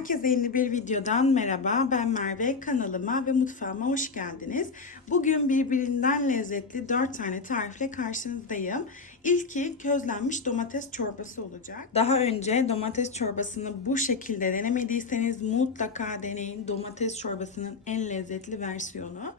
Herkese yeni bir videodan merhaba. Ben Merve. Kanalıma ve mutfağıma hoş geldiniz. Bugün birbirinden lezzetli 4 tane tarifle karşınızdayım. İlki közlenmiş domates çorbası olacak. Daha önce domates çorbasını bu şekilde denemediyseniz mutlaka deneyin. Domates çorbasının en lezzetli versiyonu.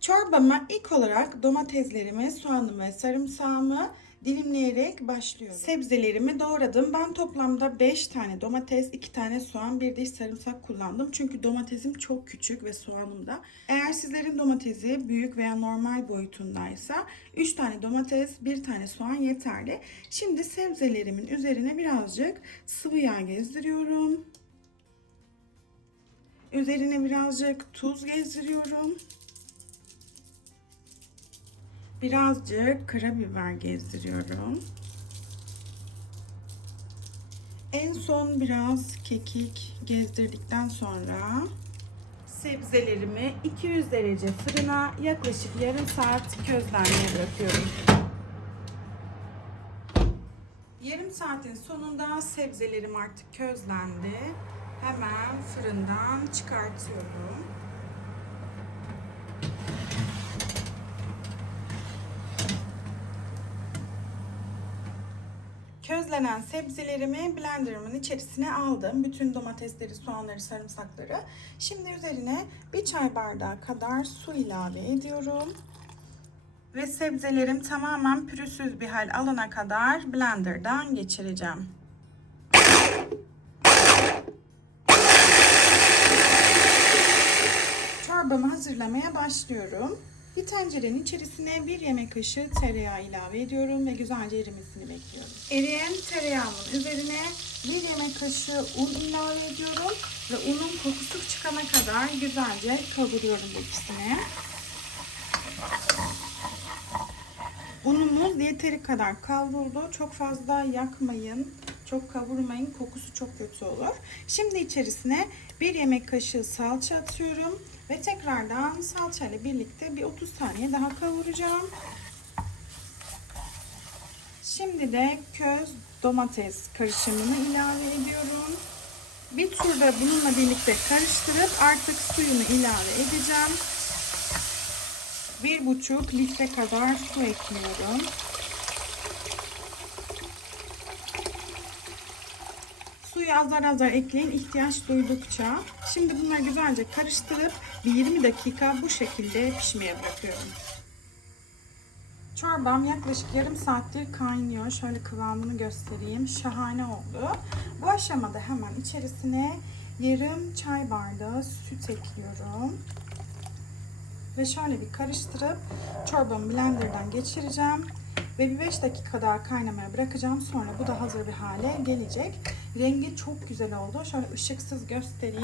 Çorbama ilk olarak domateslerimi, soğanımı sarımsağımı dilimleyerek başlıyorum. Sebzelerimi doğradım. Ben toplamda 5 tane domates, 2 tane soğan, bir diş sarımsak kullandım. Çünkü domatesim çok küçük ve soğanım da. Eğer sizlerin domatesi büyük veya normal boyutundaysa 3 tane domates, 1 tane soğan yeterli. Şimdi sebzelerimin üzerine birazcık sıvı yağ gezdiriyorum. Üzerine birazcık tuz gezdiriyorum. Birazcık karabiber gezdiriyorum. En son biraz kekik gezdirdikten sonra sebzelerimi 200 derece fırına yaklaşık yarım saat közlenmeye bırakıyorum. Yarım saatin sonunda sebzelerim artık közlendi. Hemen fırından çıkartıyorum. Közlenen sebzelerimi blenderımın içerisine aldım. Bütün domatesleri, soğanları, sarımsakları. Şimdi üzerine bir çay bardağı kadar su ilave ediyorum. Ve sebzelerim tamamen pürüzsüz bir hal alana kadar blenderdan geçireceğim. Çorbamı hazırlamaya başlıyorum. Bir tencerenin içerisine bir yemek kaşığı tereyağı ilave ediyorum ve güzelce erimesini bekliyorum. Eriyen tereyağımın üzerine bir yemek kaşığı un ilave ediyorum ve unun kokusu çıkana kadar güzelce kavuruyorum ikisini. Unumuz yeteri kadar kavruldu. Çok fazla yakmayın. Çok kavurmayın. Kokusu çok kötü olur. Şimdi içerisine bir yemek kaşığı salça atıyorum. Ve tekrardan salça ile birlikte bir 30 saniye daha kavuracağım. Şimdi de köz domates karışımını ilave ediyorum. Bir turda bununla birlikte karıştırıp artık suyunu ilave edeceğim. Bir buçuk litre kadar su ekliyorum. Suyu azar azar ekleyin ihtiyaç duydukça. Şimdi bunları güzelce karıştırıp bir 20 dakika bu şekilde pişmeye bırakıyorum. Çorbam yaklaşık yarım saattir kaynıyor. Şöyle kıvamını göstereyim. Şahane oldu. Bu aşamada hemen içerisine yarım çay bardağı süt ekliyorum. Ve şöyle bir karıştırıp çorbamı blenderdan geçireceğim. Ve bir 5 dakika daha kaynamaya bırakacağım. Sonra bu da hazır bir hale gelecek. Rengi çok güzel oldu. Şöyle ışıksız göstereyim.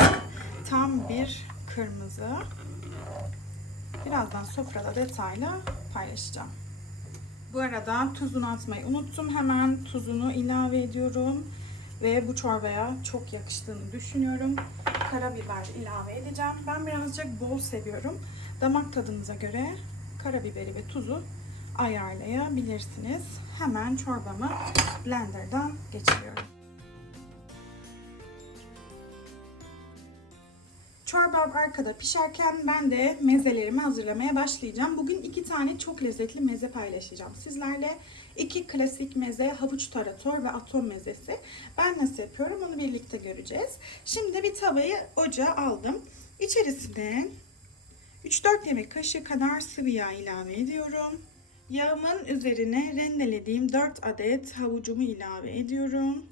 Tam bir kırmızı. Birazdan sofrada detaylı paylaşacağım. Bu arada tuzunu atmayı unuttum. Hemen tuzunu ilave ediyorum. Ve bu çorbaya çok yakıştığını düşünüyorum. Karabiber ilave edeceğim. Ben birazcık bol seviyorum. Damak tadınıza göre karabiberi ve tuzu ayarlayabilirsiniz. Hemen çorbamı blenderdan geçiriyorum. Çorbam arkada pişerken ben de mezelerimi hazırlamaya başlayacağım. Bugün iki tane çok lezzetli meze paylaşacağım sizlerle. İki klasik meze havuç tarator ve atom mezesi. Ben nasıl yapıyorum onu birlikte göreceğiz. Şimdi bir tavayı ocağa aldım. İçerisine 3-4 yemek kaşığı kadar sıvı yağ ilave ediyorum. Yağımın üzerine rendelediğim 4 adet havucumu ilave ediyorum.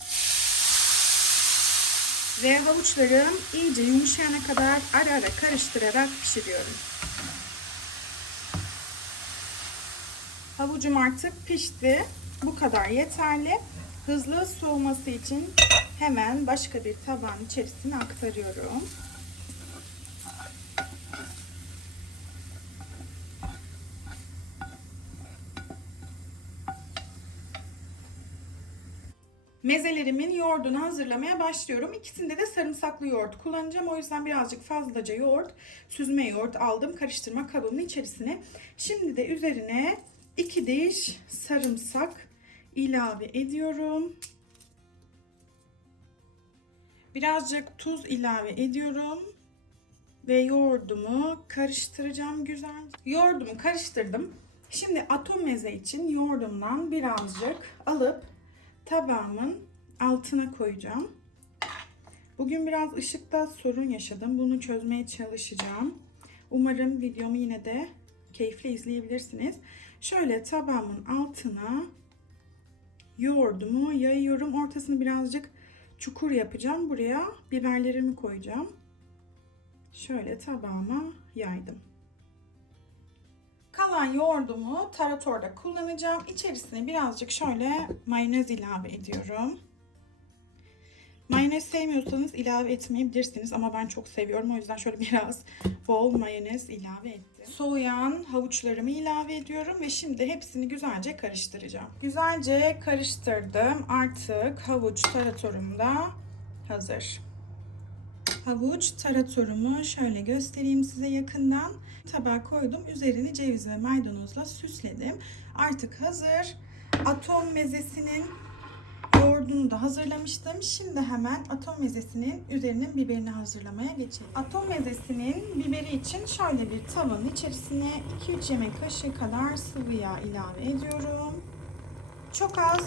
Ve havuçlarım iyice yumuşayana kadar ara ara karıştırarak pişiriyorum. Havucum artık pişti. Bu kadar yeterli. Hızlı soğuması için hemen başka bir tabağın içerisine aktarıyorum. Mezelerimin yoğurdunu hazırlamaya başlıyorum. İkisinde de sarımsaklı yoğurt kullanacağım. O yüzden birazcık fazlaca yoğurt, süzme yoğurt aldım karıştırma kabımın içerisine. Şimdi de üzerine 2 diş sarımsak ilave ediyorum. Birazcık tuz ilave ediyorum. Ve yoğurdumu karıştıracağım güzel. Yoğurdumu karıştırdım. Şimdi atom meze için yoğurdumdan birazcık alıp tabağımın altına koyacağım. Bugün biraz ışıkta sorun yaşadım. Bunu çözmeye çalışacağım. Umarım videomu yine de keyifli izleyebilirsiniz. Şöyle tabağımın altına yoğurdumu yayıyorum. Ortasını birazcık çukur yapacağım. Buraya biberlerimi koyacağım. Şöyle tabağıma yaydım. Kalan yoğurdumu taratorda kullanacağım. İçerisine birazcık şöyle mayonez ilave ediyorum. Mayonez sevmiyorsanız ilave etmeyebilirsiniz ama ben çok seviyorum. O yüzden şöyle biraz bol mayonez ilave ettim. Soğuyan havuçlarımı ilave ediyorum ve şimdi hepsini güzelce karıştıracağım. Güzelce karıştırdım. Artık havuç taratorum da hazır. Havuç taratorumu şöyle göstereyim size yakından. Tabağa koydum. Üzerini ceviz ve maydanozla süsledim. Artık hazır. Atom mezesinin yoğurdunu da hazırlamıştım. Şimdi hemen atom mezesinin üzerinin biberini hazırlamaya geçelim. Atom mezesinin biberi için şöyle bir tavanın içerisine 2-3 yemek kaşığı kadar sıvı yağ ilave ediyorum. Çok az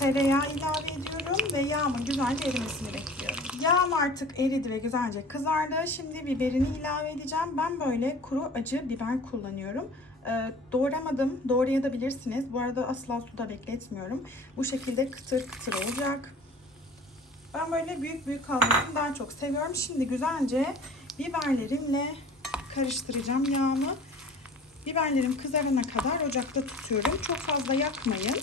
tereyağı ilave ediyorum ve yağımın güzelce erimesini bekliyorum. Yağım artık eridi ve güzelce kızardı. Şimdi biberini ilave edeceğim. Ben böyle kuru acı biber kullanıyorum. Ee, doğramadım. Doğrayabilirsiniz. Bu arada asla suda bekletmiyorum. Bu şekilde kıtır kıtır olacak. Ben böyle büyük büyük kalmasını daha çok seviyorum. Şimdi güzelce biberlerimle karıştıracağım yağımı. Biberlerim kızarana kadar ocakta tutuyorum. Çok fazla yakmayın.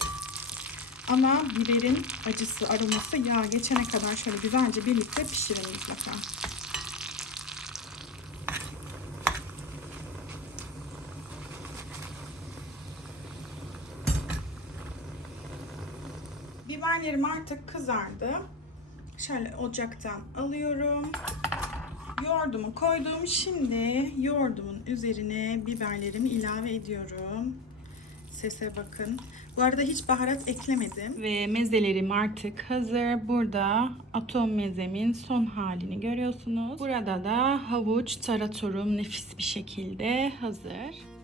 Ama biberin acısı, aroması yağ geçene kadar şöyle güzelce birlikte pişirin mutlaka. Biberlerim artık kızardı. Şöyle ocaktan alıyorum. Yoğurdumu koydum. Şimdi yoğurdumun üzerine biberlerimi ilave ediyorum. Sese bakın. Bu arada hiç baharat eklemedim. Ve mezelerim artık hazır. Burada atom mezemin son halini görüyorsunuz. Burada da havuç taratorum nefis bir şekilde hazır.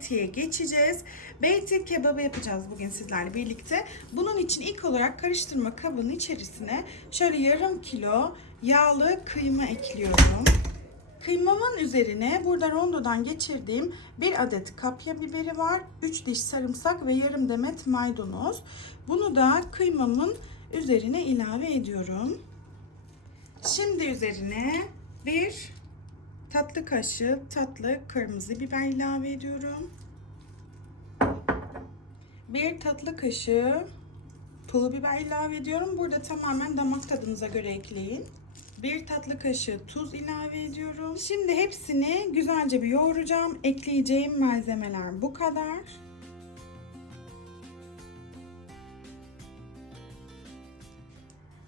Beyti'ye geçeceğiz. Beyti kebabı yapacağız bugün sizlerle birlikte. Bunun için ilk olarak karıştırma kabının içerisine şöyle yarım kilo yağlı kıyma ekliyorum. Kıymamın üzerine burada rondodan geçirdiğim bir adet kapya biberi var. 3 diş sarımsak ve yarım demet maydanoz. Bunu da kıymamın üzerine ilave ediyorum. Şimdi üzerine bir tatlı kaşığı tatlı kırmızı biber ilave ediyorum. Bir tatlı kaşığı pul biber ilave ediyorum. Burada tamamen damak tadınıza göre ekleyin. Bir tatlı kaşığı tuz ilave ediyorum. Şimdi hepsini güzelce bir yoğuracağım. Ekleyeceğim malzemeler bu kadar.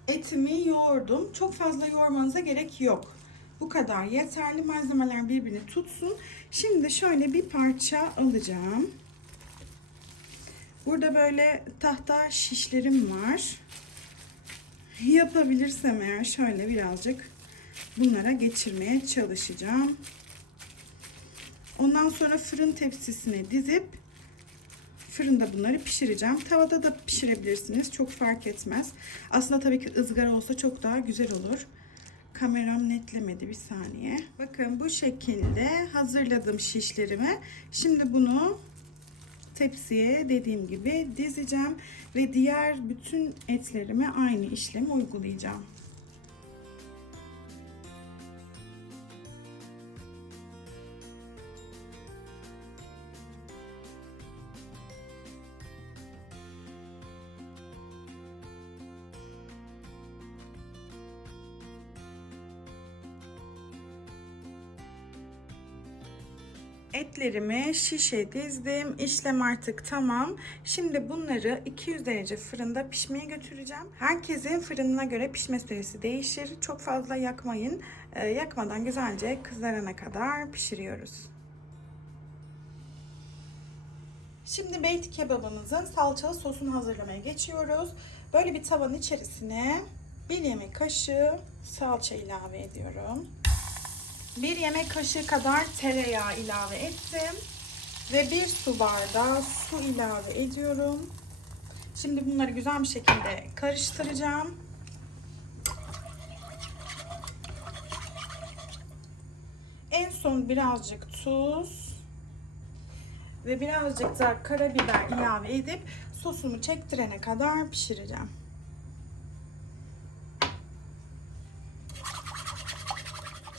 Etimi yoğurdum. Çok fazla yoğurmanıza gerek yok. Bu kadar yeterli. Malzemeler birbirini tutsun. Şimdi şöyle bir parça alacağım. Burada böyle tahta şişlerim var. Yapabilirsem eğer şöyle birazcık bunlara geçirmeye çalışacağım. Ondan sonra fırın tepsisine dizip fırında bunları pişireceğim. Tavada da pişirebilirsiniz. Çok fark etmez. Aslında tabii ki ızgara olsa çok daha güzel olur. Kameram netlemedi bir saniye. Bakın bu şekilde hazırladım şişlerimi. Şimdi bunu tepsiye dediğim gibi dizeceğim ve diğer bütün etlerime aynı işlemi uygulayacağım. iplerimi şişe dizdim. İşlem artık tamam. Şimdi bunları 200 derece fırında pişmeye götüreceğim. Herkesin fırınına göre pişme süresi değişir. Çok fazla yakmayın. Ee, yakmadan güzelce kızarana kadar pişiriyoruz. Şimdi beyti kebabımızın salçalı sosunu hazırlamaya geçiyoruz. Böyle bir tavanın içerisine bir yemek kaşığı salça ilave ediyorum. Bir yemek kaşığı kadar tereyağı ilave ettim. Ve bir su bardağı su ilave ediyorum. Şimdi bunları güzel bir şekilde karıştıracağım. En son birazcık tuz ve birazcık da karabiber ilave edip sosumu çektirene kadar pişireceğim.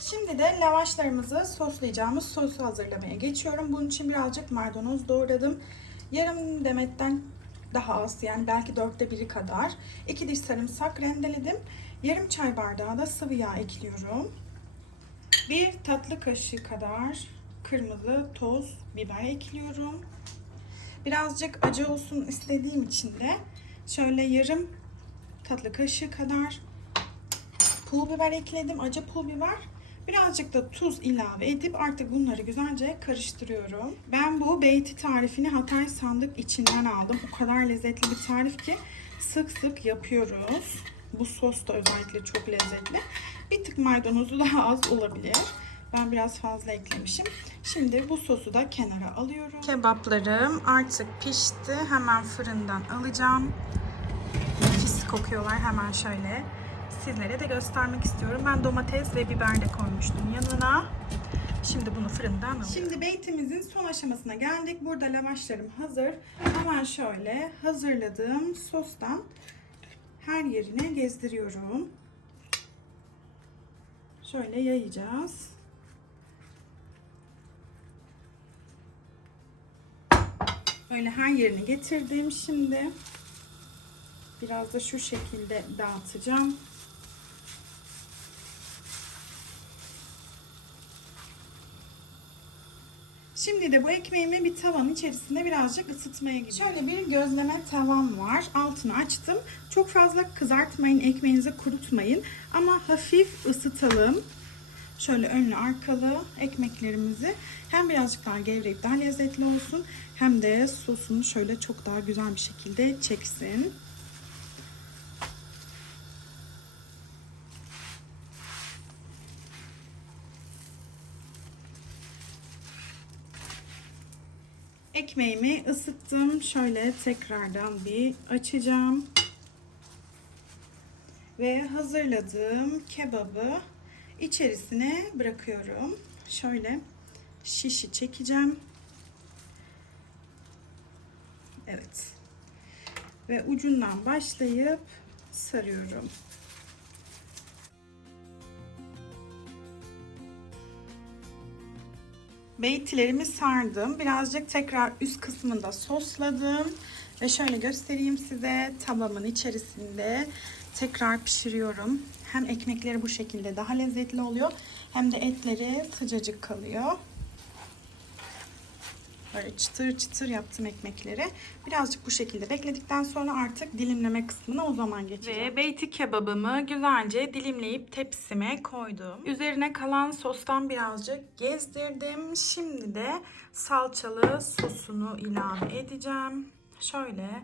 Şimdi de lavaşlarımızı soslayacağımız sosu hazırlamaya geçiyorum. Bunun için birazcık maydanoz doğradım. Yarım demetten daha az yani belki dörtte biri kadar. İki diş sarımsak rendeledim. Yarım çay bardağı da sıvı yağ ekliyorum. Bir tatlı kaşığı kadar kırmızı toz biber ekliyorum. Birazcık acı olsun istediğim için de şöyle yarım tatlı kaşığı kadar pul biber ekledim. Acı pul biber. Birazcık da tuz ilave edip artık bunları güzelce karıştırıyorum. Ben bu beyti tarifini Hatay sandık içinden aldım. O kadar lezzetli bir tarif ki sık sık yapıyoruz. Bu sos da özellikle çok lezzetli. Bir tık maydanozu daha az olabilir. Ben biraz fazla eklemişim. Şimdi bu sosu da kenara alıyorum. Kebaplarım artık pişti. Hemen fırından alacağım. Nefis kokuyorlar. Hemen şöyle sizlere de göstermek istiyorum. Ben domates ve biber de koymuştum yanına. Şimdi bunu fırından alıyorum. Şimdi beytimizin son aşamasına geldik. Burada lavaşlarım hazır. Hemen şöyle hazırladığım sostan her yerine gezdiriyorum. Şöyle yayacağız. Böyle her yerine getirdim şimdi. Biraz da şu şekilde dağıtacağım. Şimdi de bu ekmeğimi bir tavanın içerisinde birazcık ısıtmaya gidiyorum. Şöyle bir gözleme tavam var. Altını açtım. Çok fazla kızartmayın, ekmeğinizi kurutmayın. Ama hafif ısıtalım. Şöyle önlü arkalı ekmeklerimizi hem birazcık daha gevreyip daha lezzetli olsun hem de sosunu şöyle çok daha güzel bir şekilde çeksin. Ekmeğimi ısıttım. Şöyle tekrardan bir açacağım. Ve hazırladığım kebabı içerisine bırakıyorum. Şöyle şişi çekeceğim. Evet. Ve ucundan başlayıp sarıyorum. Beytilerimi sardım. Birazcık tekrar üst kısmında sosladım. Ve şöyle göstereyim size. Tabamın içerisinde tekrar pişiriyorum. Hem ekmekleri bu şekilde daha lezzetli oluyor. Hem de etleri sıcacık kalıyor. Böyle çıtır çıtır yaptım ekmekleri. Birazcık bu şekilde bekledikten sonra artık dilimleme kısmına o zaman geçeceğim. Ve beyti kebabımı güzelce dilimleyip tepsime koydum. Üzerine kalan sostan birazcık gezdirdim. Şimdi de salçalı sosunu ilave edeceğim. Şöyle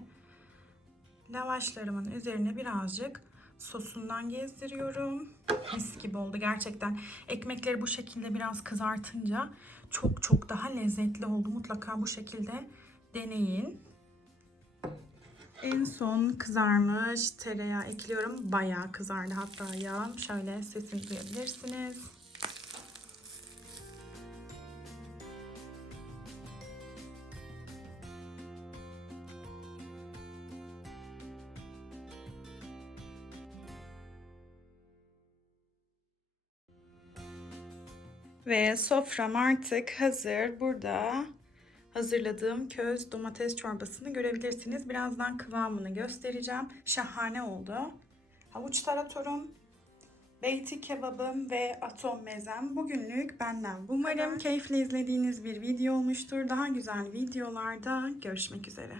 lavaşlarımın üzerine birazcık sosundan gezdiriyorum. Mis gibi oldu gerçekten. Ekmekleri bu şekilde biraz kızartınca çok çok daha lezzetli oldu. Mutlaka bu şekilde deneyin. En son kızarmış tereyağı ekliyorum. Bayağı kızardı hatta yağ. Şöyle sesini duyabilirsiniz. Ve sofram artık hazır. Burada hazırladığım köz domates çorbasını görebilirsiniz. Birazdan kıvamını göstereceğim. Şahane oldu. Havuç taratorum, beyti kebabım ve atom mezem bugünlük benden. Umarım keyifle izlediğiniz bir video olmuştur. Daha güzel videolarda görüşmek üzere.